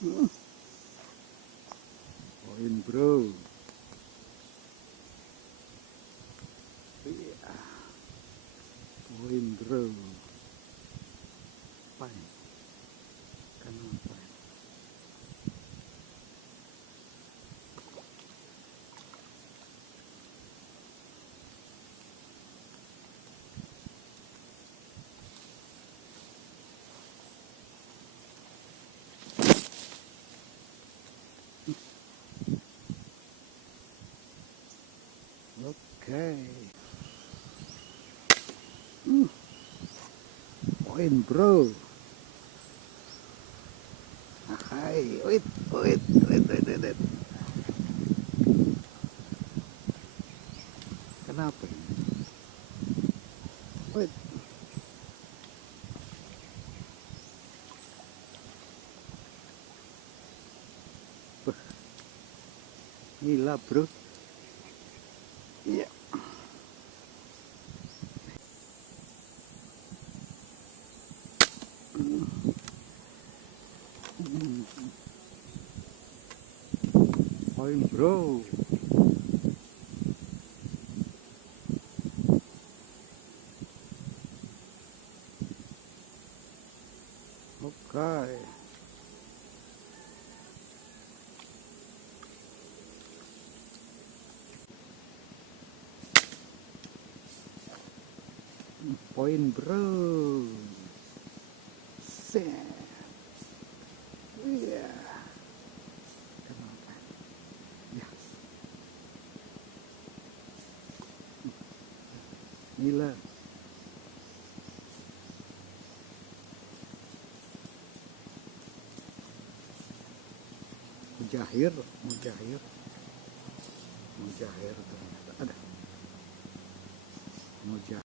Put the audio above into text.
Poin bro. Iya. Poin bro. Pain. Kenapa? Oke. Poin bro. Hai, wait, wait, wait, wait, wait, wait. Kenapa ini? Wait. Gila bro. Iya. Poin bro. Oke. Poin bro. Set. Iya. Kenapa? Ya. Gila. Mujahir, mujahir, mujahir ternyata ada. Mujahir.